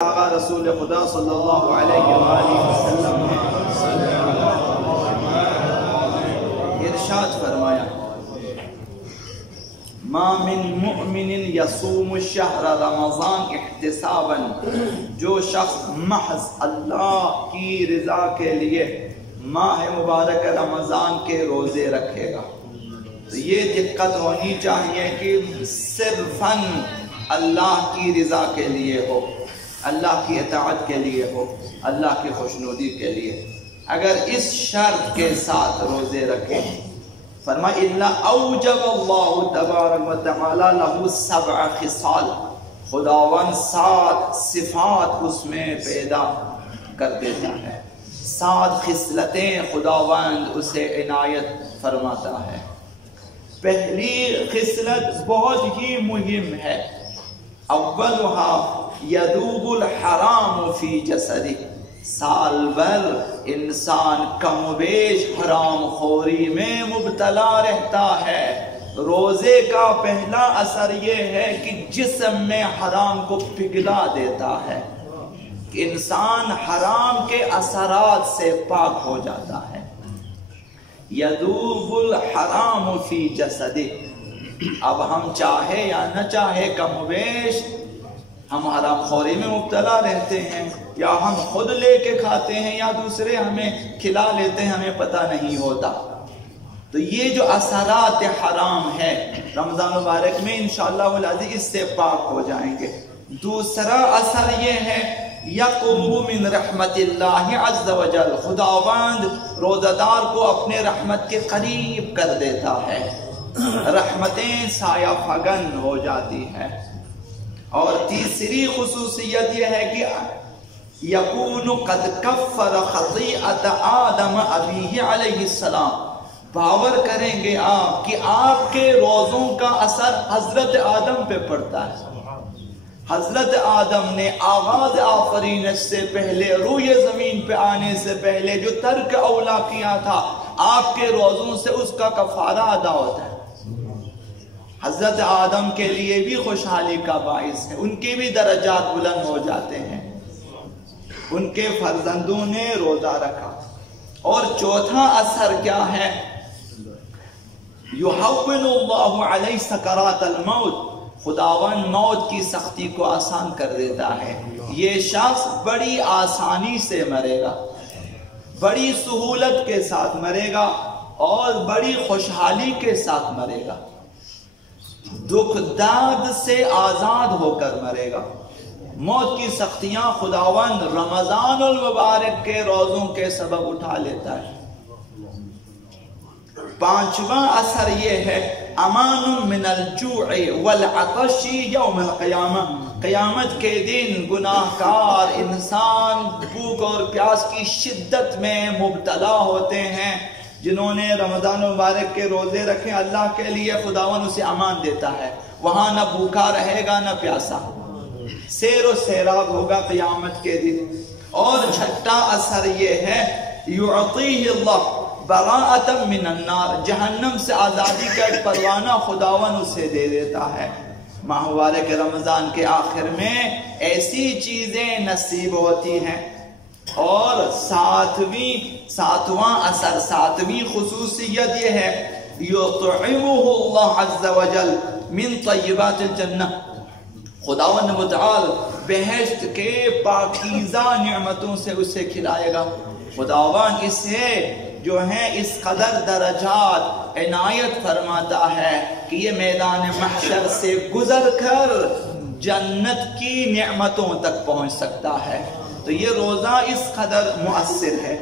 آقا رسول خدا صلی اللہ علیہ وآلہ وسلم نے ارشاد فرمایا ما من مؤمن یصوم الشہر رمضان احتسابا، جو شخص محض اللہ کی رضا کے لیے ماہ مبارک رمضان کے روزے رکھے گا، تو یہ دقت ہونی چاہیے کہ صرفاً اللہ کی رضا کے لیے ہو، اللہ کی اطاعت کے لیے ہو، اللہ کی خوشنودی کے لیے۔ اگر اس شرط کے ساتھ روزے رکھیں، فرمایا الا اوجب اللہ تبارک و تعالی لہ 7 خصال، خداوند 7 صفات اس میں پیدا کر دیتا ہے، 7 خصلتیں خداوند اسے عنایت فرماتا ہے۔ پہلی خصلت بہت ہی مہم ہے، اولھا یذوب الحرام فی جسدہ، سال بھر انسان کم و بیش حرام خوری میں مبتلا رہتا ہے۔ روزے کا پہلا اثر یہ ہے کہ جسم میں حرام کو پگھلا دیتا ہے، کہ انسان حرام کے اثرات سے پاک ہو جاتا ہے۔ یذوب الحرام فی جسدہ، اب ہم چاہے یا نہ چاہے کم و بیش ہم حرام خوری میں مبتلا رہتے ہیں، یا ہم خود لے کے کھاتے ہیں یا دوسرے ہمیں کھلا لیتے ہیں، ہمیں پتہ نہیں ہوتا۔ تو یہ جو اثرات حرام ہے رمضان مبارک میں انشاءاللہ العزیز اس سے پاک ہو جائیں گے۔ دوسرا اثر یہ ہے یقرب من رحمت اللہ عز وجل، خداوند روزہ دار کو اپنے رحمت کے قریب کر دیتا ہے، رحمتیں سایہ فگن ہو جاتی ہیں۔ اور تیسری خصوصیت یہ ہے کہ یکون قد کفر خطیئت آدم ابیہ علیہ السلام، باور کریں گے آپ کہ آپ کے روزوں کا اثر حضرت آدم پہ پڑتا ہے۔ حضرت آدم نے آغاز آفرینش سے پہلے، روئے زمین پہ آنے سے پہلے جو ترک اولا کیا تھا، آپ کے روزوں سے اس کا کفارہ ادا ہوتا ہے۔ حضرت آدم کے لیے بھی خوشحالی کا باعث ہے، ان کے بھی درجات بلند ہو جاتے ہیں، ان کے فرزندوں نے روزہ رکھا۔ اور چوتھا اثر کیا ہے؟ یحول اللہ علیہ سکرات الموت، خداوند موت کی سختی کو آسان کر دیتا ہے۔ یہ شخص بڑی آسانی سے مرے گا، بڑی سہولت کے ساتھ مرے گا اور بڑی خوشحالی کے ساتھ مرے گا، دکھ درد سے آزاد ہو کر مرے گا۔ موت کی سختیاں خداوند رمضان المبارک کے روزوں کے سبب اٹھا لیتا ہے۔ پانچواں اثر یہ ہے امان من الجوع والعطش یوم القیامہ، قیامت کے دن گناہ کار انسان بھوک اور پیاس کی شدت میں مبتلا ہوتے ہیں۔ جنہوں نے رمضان مبارک کے روزے رکھے اللہ کے لیے، خداوند اسے امان دیتا ہے، وہاں نہ بھوکا رہے گا نہ پیاسا، سیر و سیراب ہوگا قیامت کے دن۔ اور چھٹا اثر یہ ہے یعطیہ اللہ براءۃ من النار، جہنم سے آزادی کا ایک پروانہ خداوند اسے دے دیتا ہے۔ ماہ مبارک رمضان کے آخر میں ایسی چیزیں نصیب ہوتی ہیں۔ اور ساتواں اثر، ساتویں خصوصیت یہ ہے یطعمہ اللہ عز وجل من طیبات الجنہ، خداوند متعال بہشت کے پاکیزہ نعمتوں سے اسے کھلائے گا۔ خداوند اسے جو ہیں اس قدر درجات عنایت فرماتا ہے کہ یہ میدان محشر سے گزر کر جنت کی نعمتوں تک پہنچ سکتا ہے۔ تو یہ روزہ اس قدر مؤثر ہے۔